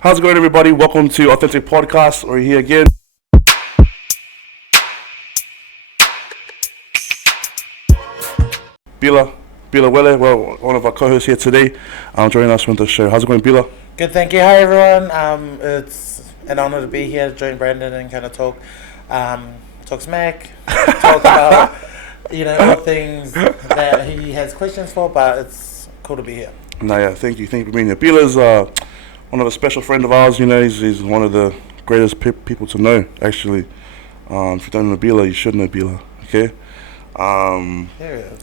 How's it going, everybody? Welcome to Authentic Podcast. We're here again. Bila Uele, well, one of our co-hosts here today, joining us from the show. How's it going, Bila? Good, thank you. Hi, everyone. It's an honor to be here, join Brandon and kind of talk smack, talk about, all things that he has questions for, but it's cool to be here. Nah, yeah, thank you for being here. Bila's one of a special friend of ours, he's one of the greatest people to know, actually. If you don't know Bila, you should know Bila, okay? There it is.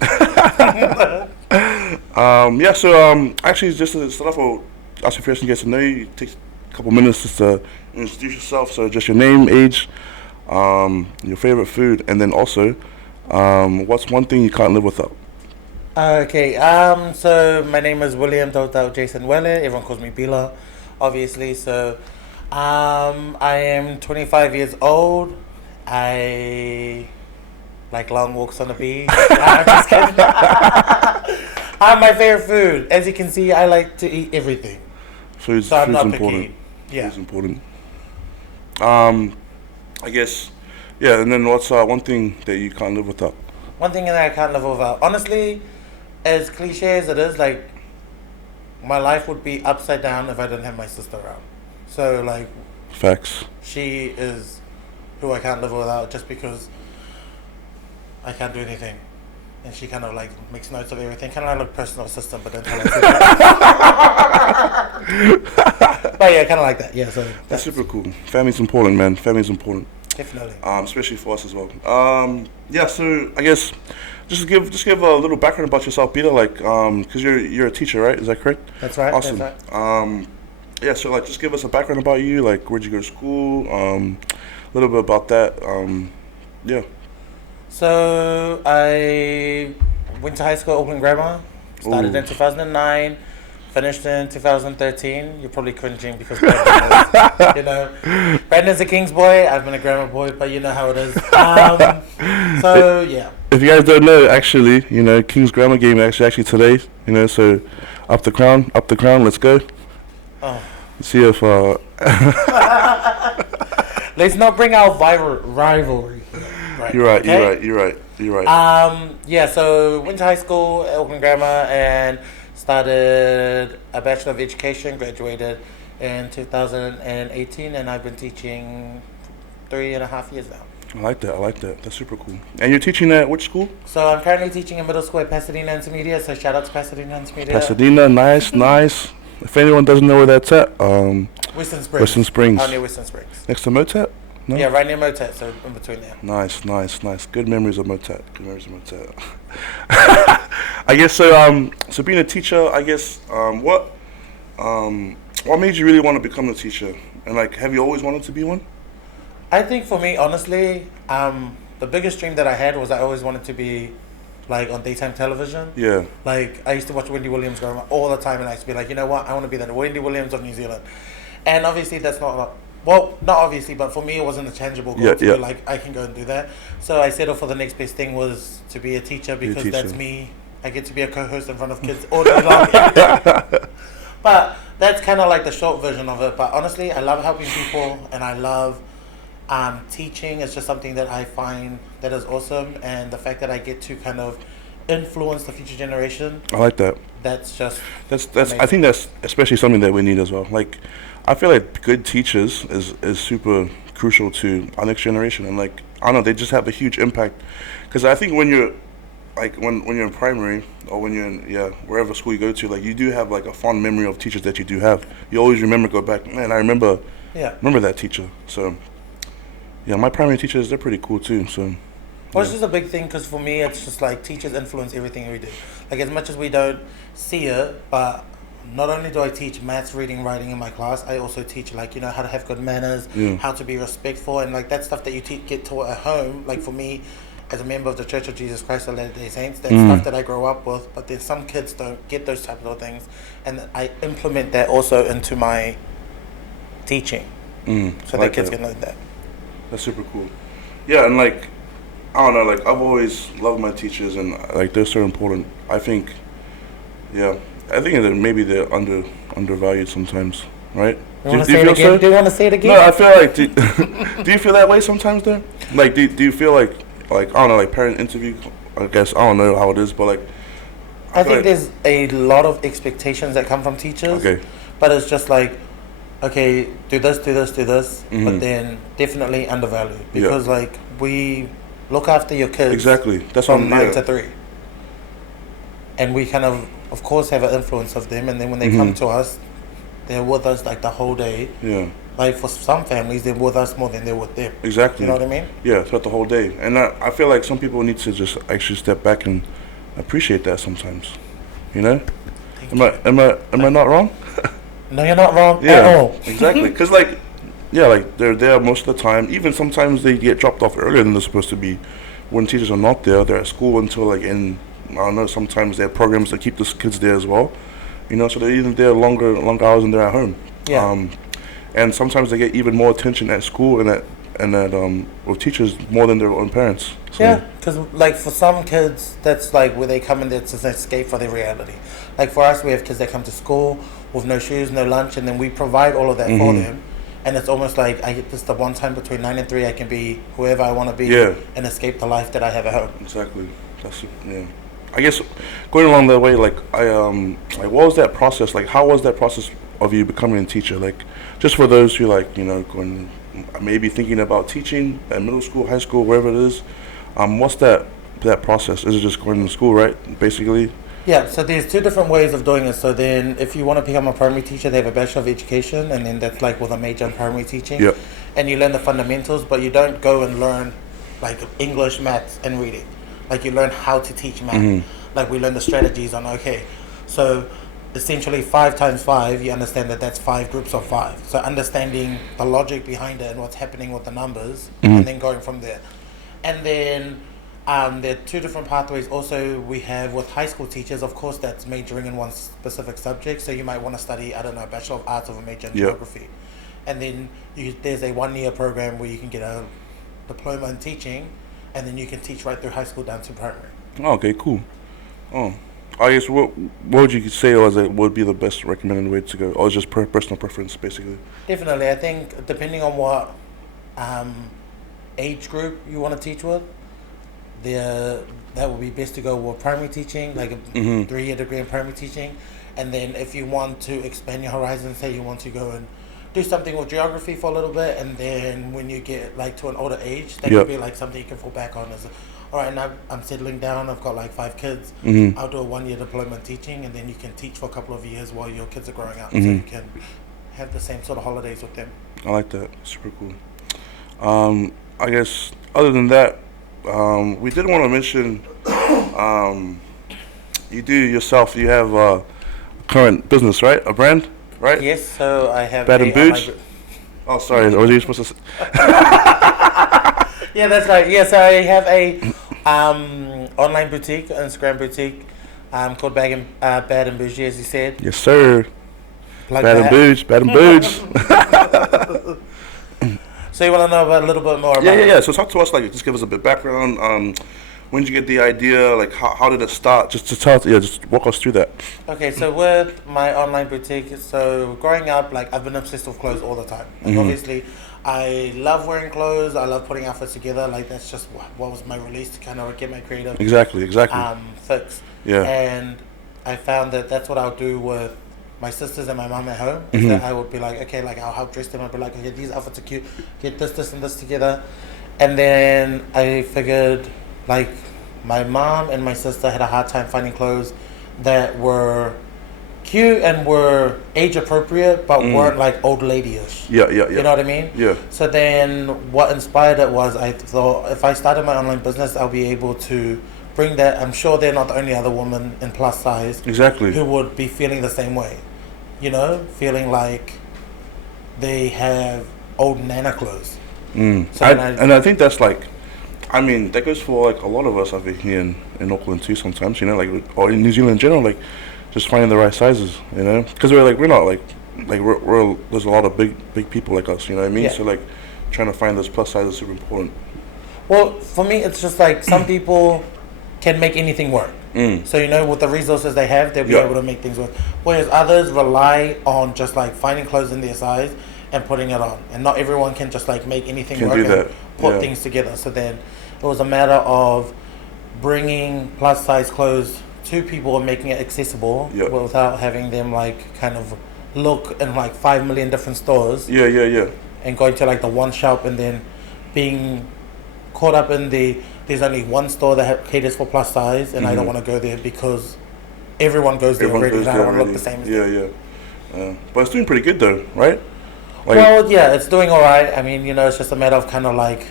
Actually, just to start off, I'll ask you first and get to know you. It takes a couple minutes just to introduce yourself. So just your name, age, your favorite food, and then also, what's one thing you can't live without? Okay, so my name is William Jason Uele. Everyone calls me Bila, obviously. So, I am 25 years old. I like long walks on the beach. I'm just kidding. My favorite food. As you can see, I like to eat everything. Food's not important. picky. Yeah. Food's important. I guess, yeah, and then what's one thing that you can't live without? One thing that I can't live without. Honestly, as cliche as it is, like, my life would be upside down if I didn't have my sister around. So, like... Facts. She is who I can't live without just because I can't do anything. And she kind of like makes notes of everything. Kind of like a personal assistant, but don't tell her. But yeah, kind of like that. Yeah, so that's super cool. Family's important, man. Family's important. Definitely. Especially for us as well. So I guess just give a little background about yourself, Peter. Like, because you're a teacher, right? Is that correct? That's right. Awesome. That's right. So like, just give us a background about you. Like, where'd you go to school? A little bit about that. Yeah. So I went to high school at Auckland Grammar. Started in 2009. Finished in 2013. You're probably cringing because Brandon is, Brandon's a King's boy. I've been a grammar boy, but you know how it is. Yeah. If you guys don't know, actually, King's Grammar game actually today. So up the crown, let's go. Oh. See if. Let's not bring out rivalry. Right. You're right. Okay? You're right. So went to high school at Auckland Grammar and started a Bachelor of Education, graduated in 2018, and I've been teaching 3.5 years now. I like that. That's super cool. And you're teaching at which school? So I'm currently teaching in middle school at Pasadena Intermediate, so shout out to Pasadena Intermediate. Pasadena, nice. If anyone doesn't know where that's at, Western Springs. Oh, near Western Springs. Next to Motet? No? Yeah, right near Motet, so in between there. Nice. Good memories of Motet. I guess so. So being a teacher, I guess, what made you really want to become a teacher? And like, have you always wanted to be one? I think for me, honestly, the biggest dream that I had was I always wanted to be like on daytime television. Yeah. Like I used to watch Wendy Williams growing up all the time, and I used to be like, you know what, I want to be the Wendy Williams of New Zealand. And obviously, that's not obviously, but for me, it wasn't a tangible goal to be like, I can go and do that. So I settled for the next best thing was to be a teacher because that's me. I get to be a co-host in front of kids all day long. But that's kind of like the short version of it. But honestly, I love helping people and I love teaching. It's just something that I find that is awesome. And the fact that I get to kind of influence the future generation. I like that. That's amazing. I think that's especially something that we need as well. Like, I feel like good teachers is super crucial to our next generation, and like, I don't know, they just have a huge impact. Because I think when you're like when you're in primary or when you're in wherever school you go to, like, you do have like a fond memory of teachers that you do have. You always go back, man, I remember that teacher. So yeah, my primary teachers, they're pretty cool too. So well, it's just a big thing because for me, it's just like teachers influence everything we do. Like, as much as we don't see it, but not only do I teach maths, reading, writing in my class, I also teach like, how to have good manners, how to be respectful, and like that stuff that you get taught at home. Like for me, as a member of the Church of Jesus Christ of Latter-day Saints, that's stuff that I grow up with, but then some kids don't get those types of things, and I implement that also into my teaching, so that kids can learn that. That's super cool. Yeah, and like, I don't know, like, I've always loved my teachers, and like, they're so important. I think that maybe they're undervalued sometimes. right? You want to say it again? So? Do you want to say it again? No, I feel like. Do you feel that way sometimes, though? Like, do you feel like I don't know, like parent interview? I guess I don't know how it is, but like. I think there's a lot of expectations that come from teachers. Okay. But it's just like, okay, do this, but then definitely undervalued because like we look after your kids exactly. That's from 9 to 3, and we kind of course have an influence of them, and then when they come to us, they're with us like the whole day. Yeah. Like for some families, they're with us more than they're with them. Exactly. You know what I mean? Yeah, throughout the whole day, and I feel like some people need to just actually step back and appreciate that sometimes. You know? Am I not wrong? No, you're not wrong at all. Exactly. Because like they're there most of the time. Even sometimes they get dropped off earlier than they're supposed to be. When teachers are not there, they're at school until like I don't know. Sometimes they have programs that keep the kids there as well. You know, so they're even there longer hours than they're at home. Yeah. And sometimes they get even more attention at school and with teachers more than their own parents. So. Yeah, because like for some kids, that's like where they come in there to escape for their reality. Like for us, we have kids that come to school with no shoes, no lunch, and then we provide all of that for them. And it's almost like I get this the one time between 9 and 3, I can be whoever I want to be and escape the life that I have at home. Exactly. I guess going along that way, like what was that process? Like, how was that process of you becoming a teacher? Like, just for those who like going maybe thinking about teaching at middle school, high school, wherever it is. What's that process? Is it just going to school, right? Basically. Yeah, so there's 2 different ways of doing it. So then if you want to become a primary teacher, they have a Bachelor of Education, and then that's like with a major in primary teaching. Yep. And you learn the fundamentals, but you don't go and learn like English, maths, and reading. Like you learn how to teach math. Like we learn the strategies on, so essentially 5 times 5, you understand that that's 5 groups of 5. So understanding the logic behind it and what's happening with the numbers, and then going from there. And then there are 2 different pathways also we have with high school teachers. Of course, that's majoring in one specific subject. So you might want to study, I don't know, a Bachelor of Arts or a major in Geography. And then there's a 1-year program where you can get a diploma in teaching, and then you can teach right through high school down to primary. Oh, okay, cool. Oh, I guess what would you say would be the best recommended way to go? Or just personal preference, basically? Definitely. I think depending on what age group you want to teach with, that would be best to go with primary teaching, like a 3-year degree in primary teaching. And then if you want to expand your horizons, say you want to go and do something with geography for a little bit, and then when you get like to an older age, that could be like something you can fall back on as all right, now I'm settling down, I've got like 5 kids, I'll do a 1-year diploma in teaching, and then you can teach for a couple of years while your kids are growing up, so you can have the same sort of holidays with them. I like that. Super cool. I guess other than that, we did want to mention you have a current business, right? A brand, right? Yes, so I have Bad and Bougee. Oh, sorry, was you supposed to say? Yeah, that's right. Yes, I have a online boutique, Instagram boutique, called Bad and Bougee, as you said. Yes, sir. Bad and Bougee. So you want to know a little bit more about it? Yeah. So talk to us, like, just give us a bit of background. When did you get the idea? Like, how did it start? Just walk us through that. Okay, so with my online boutique, so growing up, like, I've been obsessed with clothes all the time. Like, obviously, I love wearing clothes. I love putting outfits together. Like, that's just what was my release to kind of get my creative Exactly. fix. Yeah. And I found that that's what I'll do with my sisters and my mom at home. Is that I would be like, okay, like I'll help dress them. I'll be like, okay, these outfits are cute. Get this, and this together. And then I figured, like, my mom and my sister had a hard time finding clothes that were cute and were age appropriate, but weren't like old lady-ish. Yeah. You know what I mean? Yeah. So then what inspired it was I thought if I started my online business, I'll be able to bring that. I'm sure they're not the only other woman in plus size who would be feeling the same way. You know, feeling like they have old nana clothes. So I think that's like, I mean, that goes for like a lot of us, I think, here in Auckland too. Sometimes, you know, like, or in New Zealand in general, like just finding the right sizes, you know, because we're not like we're there's a lot of big people like us, you know what I mean? Yeah. So like trying to find those plus sizes is super important. Well, for me, it's just like some people can make anything work. So with the resources they have, they'll be able to make things work. Whereas others rely on just like finding clothes in their size and putting it on, and not everyone can just like make anything work and put things together. So then it was a matter of bringing plus size clothes to people and making it accessible without having them like kind of look in like 5 million different stores. And going to like the one shop and then being caught up in there's only one store that caters for plus size, and I don't want to go there because everyone goes there already, and I don't want to look the same as them. But it's doing pretty good though, right? Like, well, yeah, it's doing all right. I mean, it's just a matter of kind of like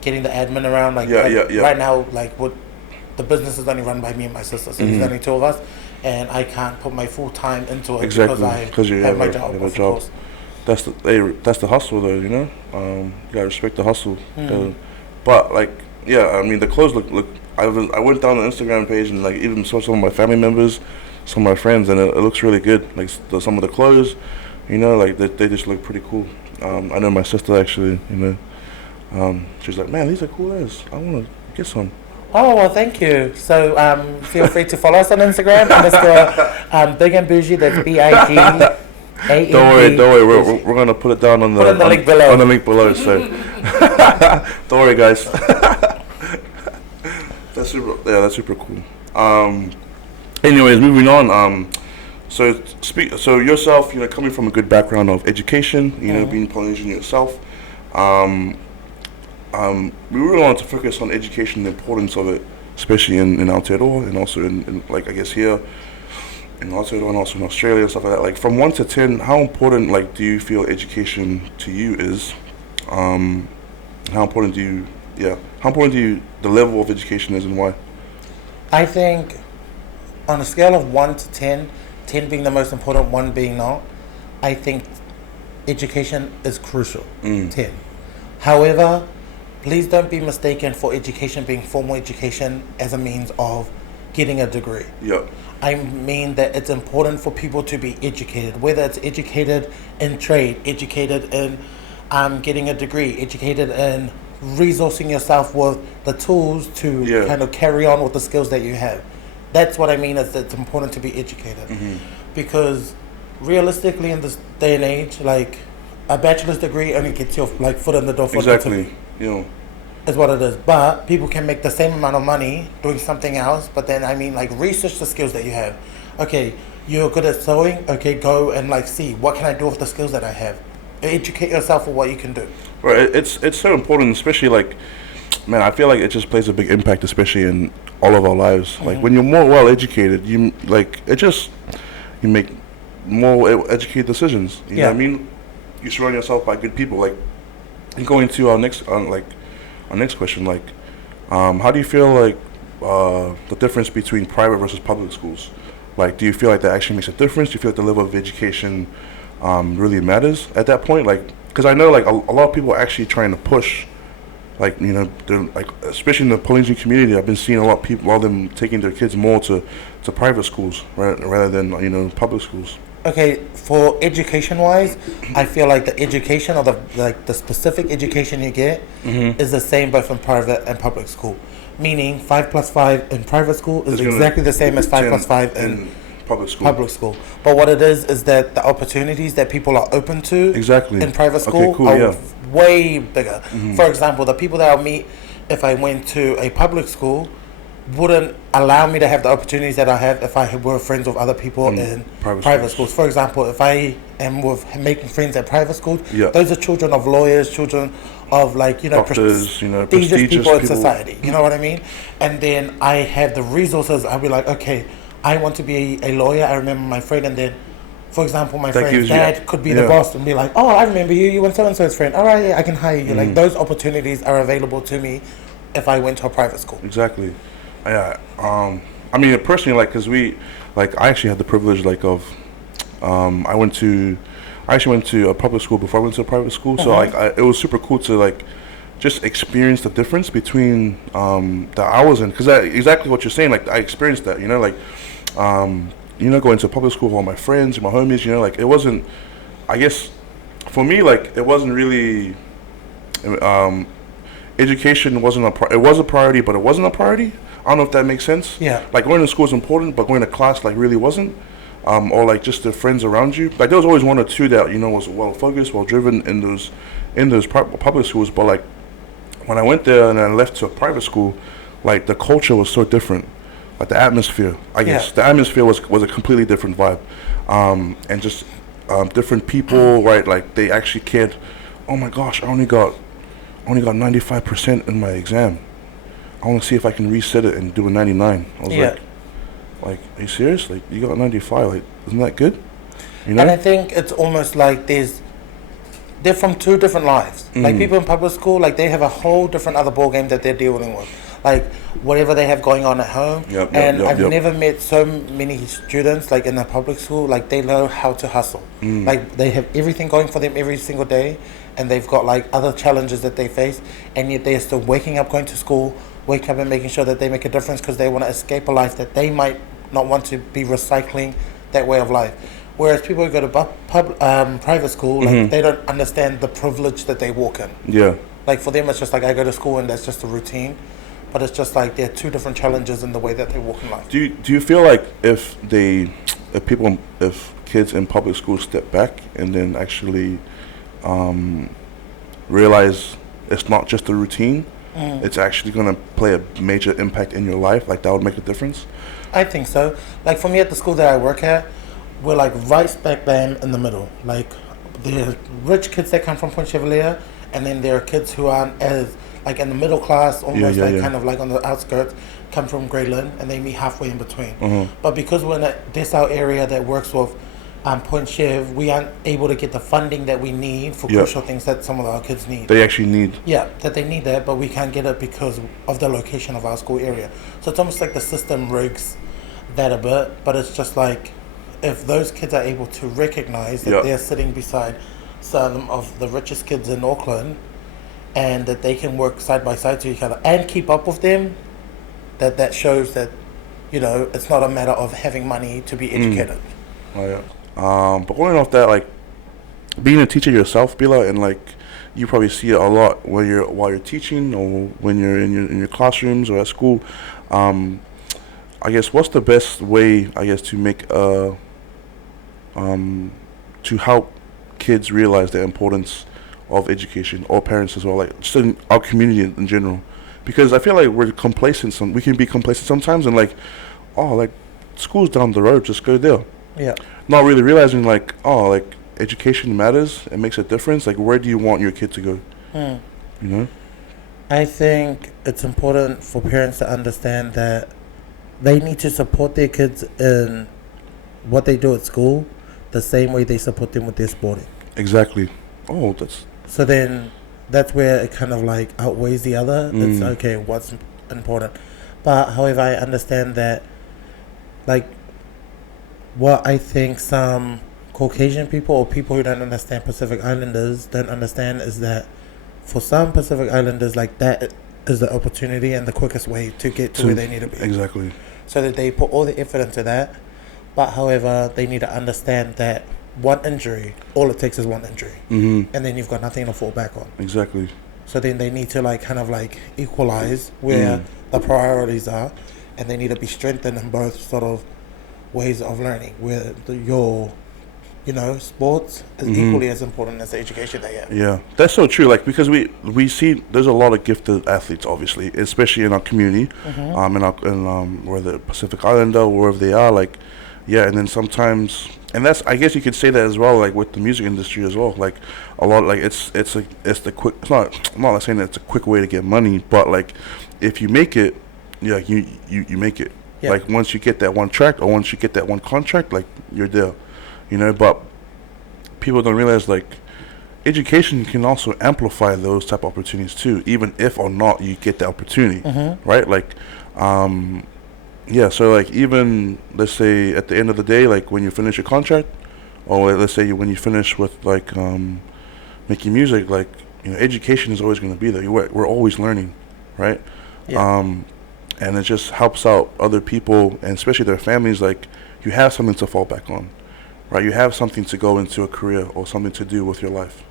getting the admin around. Like, right now, like the business is only run by me and my sister, so there's only two of us, and I can't put my full time into it because you have my job. Of course. That's the hustle though, you gotta respect the hustle. But like, I mean, the clothes look. I went down the Instagram page and like even saw some of my family members, some of my friends, and it looks really good. Like some of the clothes, like they just look pretty cool. I know my sister actually, she's like, man, these are cool as. I want to get some. Oh, well, thank you. So feel free to follow us on Instagram _ Big and Bougee. That's BIG. Don't worry. We're gonna put it down on the link below. On the link below. So don't worry, guys. That's super cool. Anyways, moving on. So yourself, coming from a good background of education, being Polynesian yourself, we really wanted to focus on education, the importance of it, especially in Aotearoa and also in like I guess here in Aotearoa and also in Australia and stuff like that. Like from 1 to 10, how important like do you feel education to you is? How important do you the level of education is, and why? I think on a scale of 1 to 10, 10 being the most important, 1 being not, I think education is crucial. 10. However, please don't be mistaken for education being formal education as a means of getting a degree. I mean that it's important for people to be educated, whether it's educated in trade, educated in getting a degree, educated in resourcing yourself with the tools to kind of carry on with the skills that you have. That's what I mean is it's important to be educated. Because realistically in this day and age, like a bachelor's degree only gets your like foot in the door for exactly. Is what it is. But people can make the same amount of money doing something else, but then I mean like research the skills that you have. Okay, you're good at sewing, okay, go and like see what can I do with the skills that I have. Educate yourself for what you can do. Right, it's so important, especially like, man, I feel like it just plays a big impact, especially in all of our lives. Like when you're more well educated, you make more educated decisions. You know what I mean? You surround yourself by good people. Like, going to our next question, like, how do you feel like the difference between private versus public schools? Like, do you feel like that actually makes a difference? Do you feel like the level of education really matters at that point? Like, because I know like a lot of people are actually trying to push, like, they're like, especially in the Polynesian community, I've been seeing a lot of them taking their kids more to private schools rather than public schools. Okay, for education wise, I feel like the education or the specific education you get is the same both in private and public school. Meaning 5 + 5 in private school is exactly the same as 5 + 5 in public school. But what it is that the opportunities that people are open to in private school are way bigger. For example, the people that I'll meet if I went to a public school wouldn't allow me to have the opportunities that I have if I were friends with other people in private schools. For example, if I am making friends at private schools, those are children of lawyers, children of like doctors, prestigious people in society. You know what I mean? And then I have the resources. I'll be like, okay, I want to be a lawyer. I remember my friend, and then, for example, my friend's dad could be the boss and be like, oh, I remember you. You were so and so's friend. All right, I can hire you. Like those opportunities are available to me if I went to a private school. Exactly. Yeah, I mean personally, like, cause I actually had the privilege, like, of, I actually went to a public school before I went to a private school, so like, it was super cool to like, just experience the difference between the hours, and cause exactly what you're saying, like, I experienced that, like, going to a public school with all my friends and my homies, like, it wasn't, I guess, for me, like, it wasn't really, education wasn't it was a priority, but it wasn't a priority. I don't know if that makes sense. Yeah. Like going to school is important, but going to class like really wasn't. Or like just the friends around you. Like there was always one or two that was well focused, well driven in those public schools. But like when I went there and I left to a private school, like the culture was so different. Like the atmosphere, I guess the atmosphere was a completely different vibe, and just different people, right? Like they actually cared. Oh my gosh, I only got 95% in my exam. I want to see if I can reset it and do a 99. I was like, are you serious? Like, you got 95. Like, isn't that good? You know? And I think it's almost like they're from two different lives. Like people in public school, like they have a whole different other ball game that they're dealing with. Like whatever they have going on at home. I've never met so many students like in the public school, like they know how to hustle. Like they have everything going for them every single day, and they've got like other challenges that they face, and yet they're still waking up, going to school, wake up and making sure that they make a difference because they want to escape a life that they might not want to be recycling that way of life. Whereas people who go to private school, like they don't understand the privilege that they walk in. Yeah. Like for them, it's just like I go to school and that's just a routine. But it's just like there are two different challenges in the way that they walk in life. Do you feel like if kids in public school step back and then actually realize it's not just a routine, it's actually going to play a major impact in your life, like that would make a difference? I think so. Like for me at the school that I work at, we're like right back bam in the middle. Like there are rich kids that come from Point Chevalier, and then there are kids who aren't as like in the middle class, almost kind of like on the outskirts, come from Greyland, and they meet halfway in between. But because we're in a Dessau area that works with Point Chev, we aren't able to get the funding that we need for crucial things that some of our kids need. They actually need. Yeah, that they need that, but we can't get it because of the location of our school area. So it's almost like the system rigs that a bit, but it's just like if those kids are able to recognize that they're sitting beside some of the richest kids in Auckland, and that they can work side by side to each other and keep up with them, that shows that, it's not a matter of having money to be educated. Oh yeah. But going off that, like being a teacher yourself, Bila, and like you probably see it a lot while you're teaching or when you're in your classrooms or at school. I guess what's the best way, I guess, to make to help kids realize the importance of education, or parents as well, like just in our community in general, because I feel like we're complacent. We can be complacent sometimes, and like, school's down the road, just go there. Yeah. Not really realizing like, education matters. It makes a difference. Like, where do you want your kid to go? I think it's important for parents to understand that they need to support their kids in what they do at school the same way they support them with their sporting. Exactly. So then that's where it kind of like outweighs the other. It's okay, what's important. But however, I understand that like what I think some Caucasian people or people who don't understand Pacific Islanders don't understand is that for some Pacific Islanders, like that is the opportunity and the quickest way to get to where they need to be. Exactly. So that they put all the effort into that. But however, they need to understand that one injury, all it takes is one injury. And then you've got nothing to fall back on. Exactly. So then they need to like kind of like equalize where the priorities are, and they need to be strengthened in both sort of ways of learning, where your sports is equally as important as the education they have. Yeah, that's so true. Like, because we see there's a lot of gifted athletes, obviously, especially in our community, whether Pacific Islander or wherever they are. Like, and then sometimes, and that's, I guess you could say that as well, like with the music industry as well. Like a lot, like it's the quick. I'm not saying that it's a quick way to get money, but like if you make it, you make it. Yeah. Like once you get that one track or once you get that one contract, like you're there. But people don't realize like education can also amplify those type of opportunities too, even if or not you get the opportunity, right? Like, so like even let's say at the end of the day, like when you finish your contract, or let's say when you finish with like making music, like education is always going to be there. We're always learning, right? Yeah. And it just helps out other people and especially their families. Like you have something to fall back on. Right, you have something to go into a career or something to do with your life.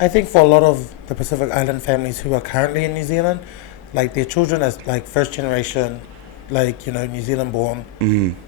I think for a lot of the Pacific Island families who are currently in New Zealand, like their children as like first generation like, New Zealand born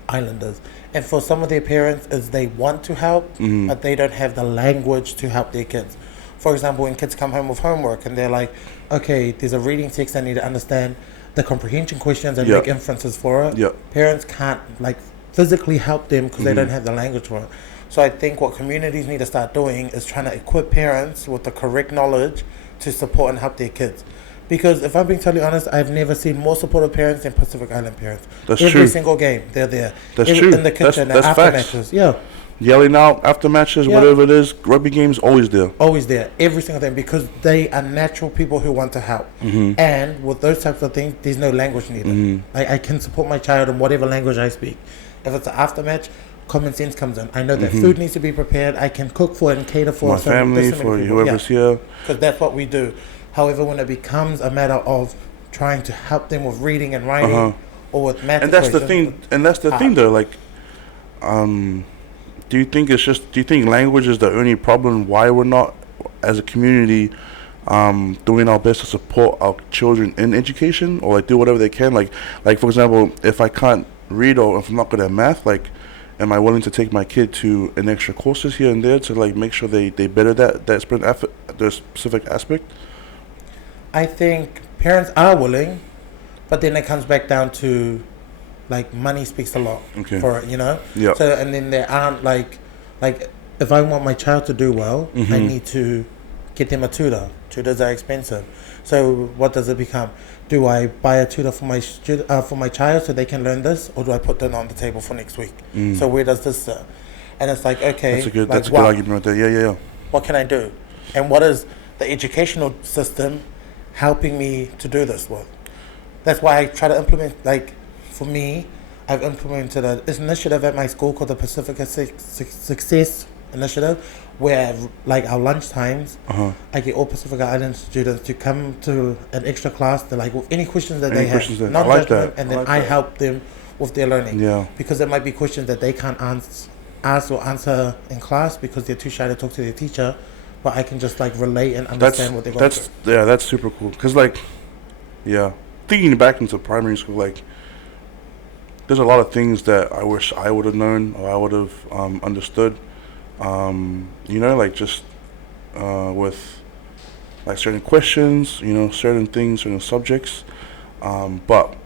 islanders. And for some of their parents is they want to help, but they don't have the language to help their kids. For example, when kids come home with homework and they're like, okay, there's a reading text, I need to understand the comprehension questions and make inferences for it. Parents can't like physically help them because they don't have the language for it. So I think what communities need to start doing is trying to equip parents with the correct knowledge to support and help their kids. Because if I'm being totally honest, I've never seen more supportive parents than Pacific Island parents. That's Every true. single game, they're there. That's true. In the kitchen, that's after facts. matches. Yeah. Yelling out after matches, whatever it is, rugby games, always there. Always there. Every single thing. Because they are natural people who want to help. And with those types of things, there's no language needed. Like, I can support my child in whatever language I speak. If it's an after match, common sense comes in. I know that food needs to be prepared. I can cook for it and cater for my family, for whoever's here. Because that's what we do. However, when it becomes a matter of trying to help them with reading and writing or with math, and that's the thing. And that's the thing, though. Like, do you think language is the only problem? Why we're not, as a community, doing our best to support our children in education, or like do whatever they can? Like for example, if I can't read or if I'm not good at math, like, am I willing to take my kid to an extra courses here and there to like make sure they better that specific aspect? I think parents are willing, but then it comes back down to like money speaks a lot for it, Yeah. So and then there aren't like if I want my child to do well, I need to get them a tutor. Tutors are expensive. So what does it become? Do I buy a tutor for my child so they can learn this, or do I put them on the table for next week? So where does this sit? And it's like, okay, that's a good argument right there. Yeah. What can I do? And what is the educational system helping me to do this with? That's why I try to implement, like, for me, I've implemented an initiative at my school called the Pacific Success Initiative, where, like, our lunch times, I get all Pacific Island students to come to an extra class, to, like, with any questions that they have, non-judgment, and then I help them with their learning. Yeah. Because there might be questions that they can't ask or answer in class because they're too shy to talk to their teacher, but I can just, like, relate and understand what they're going through. Yeah, that's super cool. Because, like, thinking back into primary school, like, there's a lot of things that I wish I would have known or I would have understood. Like just with like certain questions, certain things, certain subjects. But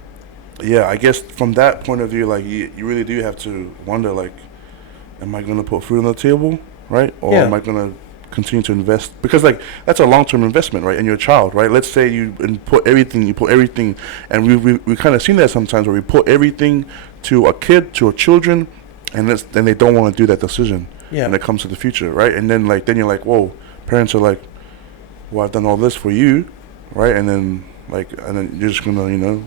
yeah, I guess from that point of view, like you really do have to wonder, like, am I going to put food on the table, right? Or am I going to continue to invest? Because like that's a long-term investment, right, in your child, right? Let's say you put everything, and we kind of seen that sometimes where we put everything to a kid, to a children, and then they don't want to do that decision when it comes to the future, right? And then you're like, whoa, parents are like, well, I've done all this for you, right? And then you're just gonna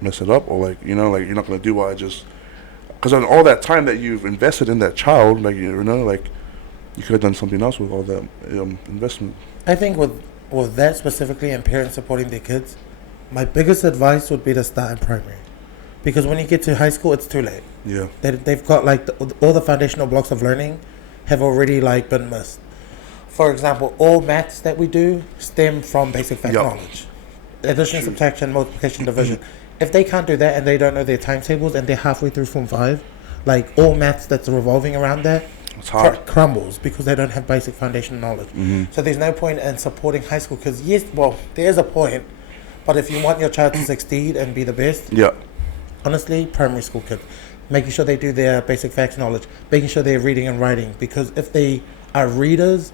mess it up, or you're not gonna do what I just, because on all that time that you've invested in that child, you could have done something else with all that investment. I think with that specifically and parents supporting their kids, my biggest advice would be to start in primary. Because when you get to high school, it's too late. Yeah. They've got all the foundational blocks of learning have already been missed. For example, all maths that we do stem from basic fact knowledge. Addition, subtraction, multiplication, division. If they can't do that and they don't know their timetables and they're halfway through Form 5, all maths that's revolving around that, it's hard. Crumbles because they don't have basic foundational knowledge. So there's no point in supporting high school because there is a point, but if you want your child to succeed and be the best, honestly, primary school kids, making sure they do their basic facts knowledge, making sure they're reading and writing, because if they are readers,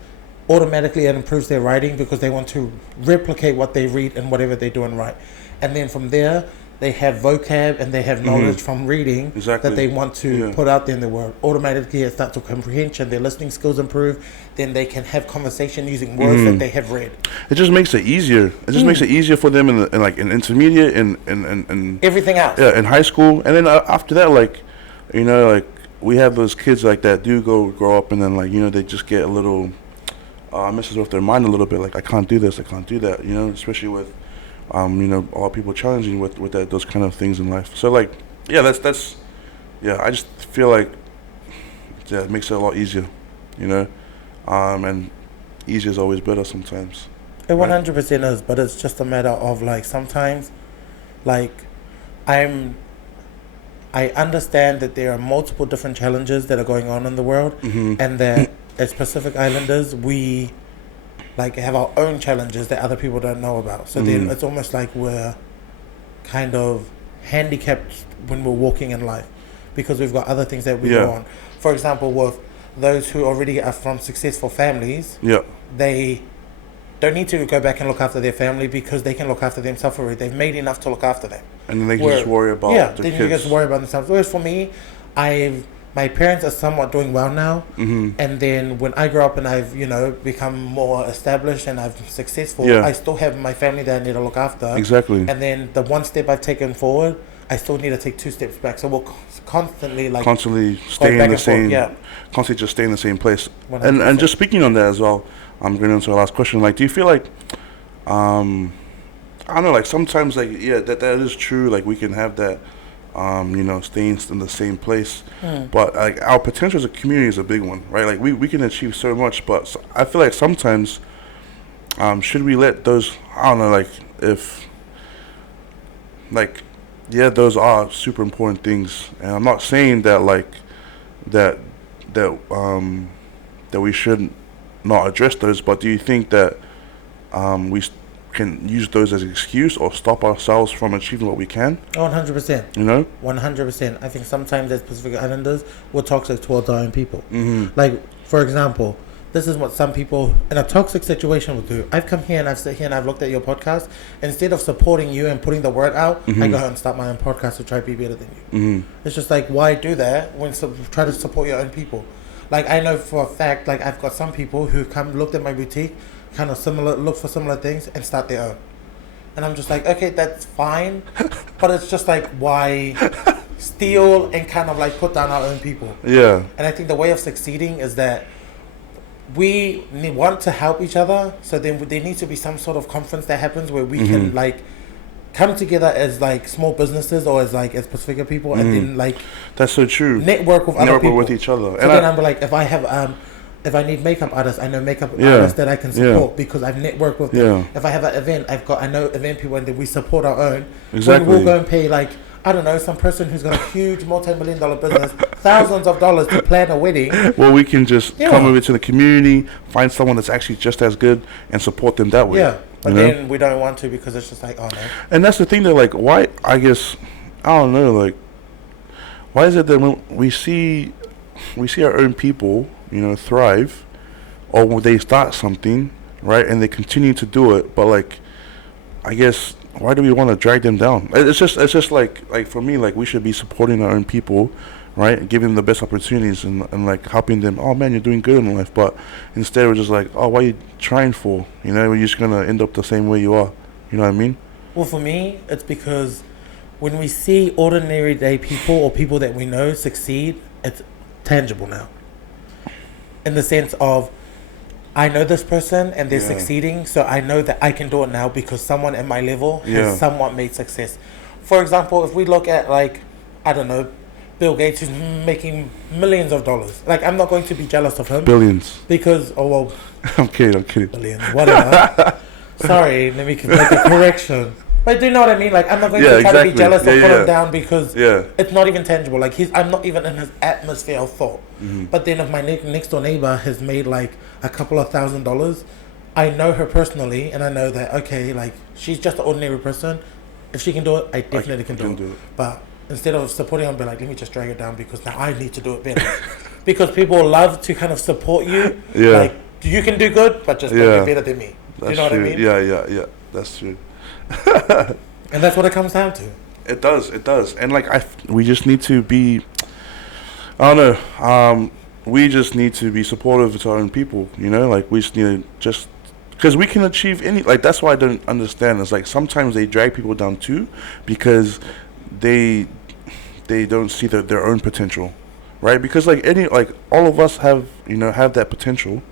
automatically it improves their writing because they want to replicate what they read and whatever they do and write. And then from there, they have vocab and they have knowledge from reading that they want to put out there in the world. Automatically, it starts with comprehension. Their listening skills improve. Then they can have conversation using words that they have read. It just makes it easier. It just makes it easier for them in intermediate and everything else. Yeah, in high school, and then after that, we have those kids that do grow up, and then they just get a little messes with their mind a little bit. Like, I can't do this, I can't do that. Especially with a lot of people challenging with those kind of things in life. So that's I just feel like it makes it a lot easier, and easier is always better sometimes. It 100% is, but it's just a matter of sometimes I'm I understand that there are multiple different challenges that are going on in the world, and that as Pacific Islanders, we like have our own challenges that other people don't know about. So then it's almost like we're kind of handicapped when we're walking in life because we've got other things that we go on. For example, with those who already are from successful families, they don't need to go back and look after their family because they can look after themselves already. They've made enough to look after them. And then they can just worry about the kids. Then you just worry about themselves. Whereas for me, my parents are somewhat doing well now. And then when I grow up and I've, become more established and I'm successful, I still have my family that I need to look after. Exactly. And then the one step I've taken forward, I still need to take 2 steps back. So we'll constantly stay in the same, constantly just stay in the same place. 100%. And just speaking on that as well, I'm going into our last question. Like, do you feel like, I don't know, like sometimes that is true. Like we can have that, staying in the same place. But like our potential as a community is a big one, right? Like we can achieve so much, but I feel like sometimes, should we let those, I don't know, like if, like, those are super important things, and I'm not saying that like that we shouldn't not address those, but do you think that we can use those as an excuse or stop ourselves from achieving what we can? 100%. 100%. I think sometimes as Pacific Islanders, we're toxic towards our own people. Like, for example, this is what some people in a toxic situation will do. I've come here and I've sat here and I've looked at your podcast. Instead of supporting you and putting the word out, I go out and start my own podcast to try to be better than you. It's just like, why do that when try to support your own people? Like, I know for a fact, like, I've got some people who looked at my boutique, kind of look for similar things and start their own. And I'm just like, okay, that's fine. But it's just like, why steal and kind of like put down our own people? And I think the way of succeeding is that we want to help each other. So then there needs to be some sort of conference that happens where we can like come together as like small businesses or as Pacifica people, and then like that's so true. Network with other people, with each other. So and then I'm like, if I have if I need makeup artists, I know makeup artists that I can support because I've networked with them. If I have an event, I know event people and then we support our own. Exactly. We'll go and pay like, I don't know, some person who's got a huge multi-million-dollar business, thousands of dollars to plan a wedding. Well, we can just come over to the community, find someone that's actually just as good, and support them that way. But then we don't want to because it's just like, oh no. And that's the thing that like, why, I guess, I don't know, like, why is it that when we see our own people, thrive, or when they start something, right, and they continue to do it, but like, I guess, why do we want to drag them down? It's just like for me, like we should be supporting our own people, right, and giving them the best opportunities and like helping them. Oh man, you're doing good in life, but instead we're just like, oh, what are you trying for? We're just gonna end up the same way you are. You know what I mean? Well, for me, it's because when we see ordinary day people or people that we know succeed, it's tangible now. In the sense of, I know this person and they're succeeding, so I know that I can do it now because someone at my level has somewhat made success. For example, if we look at like, I don't know, Bill Gates, who's making millions of dollars. Like, I'm not going to be jealous of him. Billions. Because, I'm kidding. Billions, whatever. Sorry, let me make a correction. But do you know what I mean? Like, I'm not going to try to be jealous or put him down because it's not even tangible. Like, I'm not even in his atmosphere of thought. But then if my next door neighbor has made like a couple of $1,000s, I know her personally and I know that, okay, like, she's just an ordinary person. If she can do it, I definitely can do it. But instead of supporting her, I'll be like, let me just drag it down because now I need to do it better. Because people love to kind of support you. Like, you can do good, but just don't be better than me. That's you know true. what I mean? Yeah. That's true. And that's what it comes down to. It does. And like we just need to be, I don't know, we just need to be supportive to our own people, like we just need to because we can achieve like that's why I don't understand. It's like sometimes they drag people down too because they don't see their own potential, right? Because like all of us have that potential.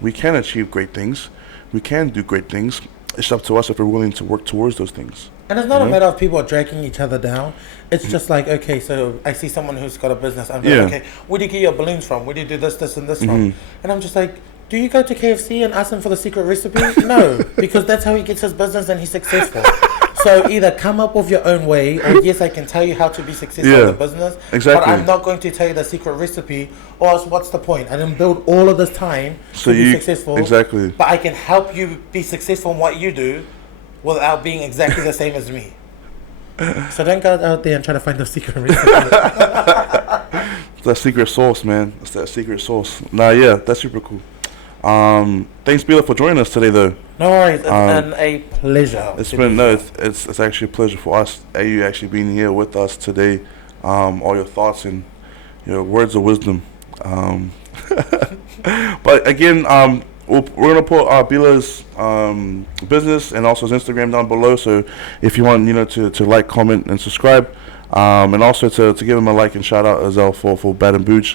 We can achieve great things, we can do great things. It's up to us if we're willing to work towards those things. And it's not a matter of people dragging each other down. It's just like, okay, so I see someone who's got a business. I'm like, okay, where do you get your balloons from? Where do you do this, and this from? And I'm just like, do you go to KFC and ask him for the secret recipe? No, because that's how he gets his business and he's successful. So either come up with your own way, or yes, I can tell you how to be successful in the business. Exactly. But I'm not going to tell you the secret recipe, or else what's the point? I didn't build all of this time to be successful. Exactly. But I can help you be successful in what you do without being exactly the same as me. So don't go out there and try to find the secret recipe. It's that secret sauce, man. It's that secret sauce. Nah, yeah, that's super cool. Thanks, Bila, for joining us today, though. No worries, it's been a pleasure. It's actually a pleasure for us. You actually being here with us today. All your thoughts and your words of wisdom. But again, we're gonna put Bila's business and also his Instagram down below. So if you want, to like, comment, and subscribe, and also to give him a like and shout out as well for Bad and Bougee.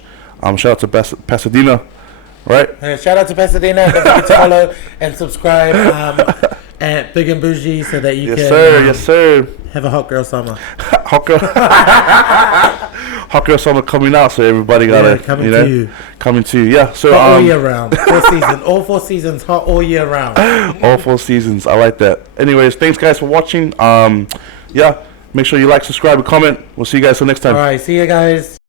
Shout out to Pasadena. Right. Shout out to Pasadena. Don't forget to follow and subscribe at Big and Bougee so that you can yes sir have a hot girl summer. Hot girl summer coming out, so everybody gotta coming to you. Yeah. So hot all year round. All 4 seasons, hot all year round. All 4 seasons. I like that. Anyways, thanks guys for watching. Make sure you like, subscribe, and comment. We'll see you guys till next time. All right. See you guys.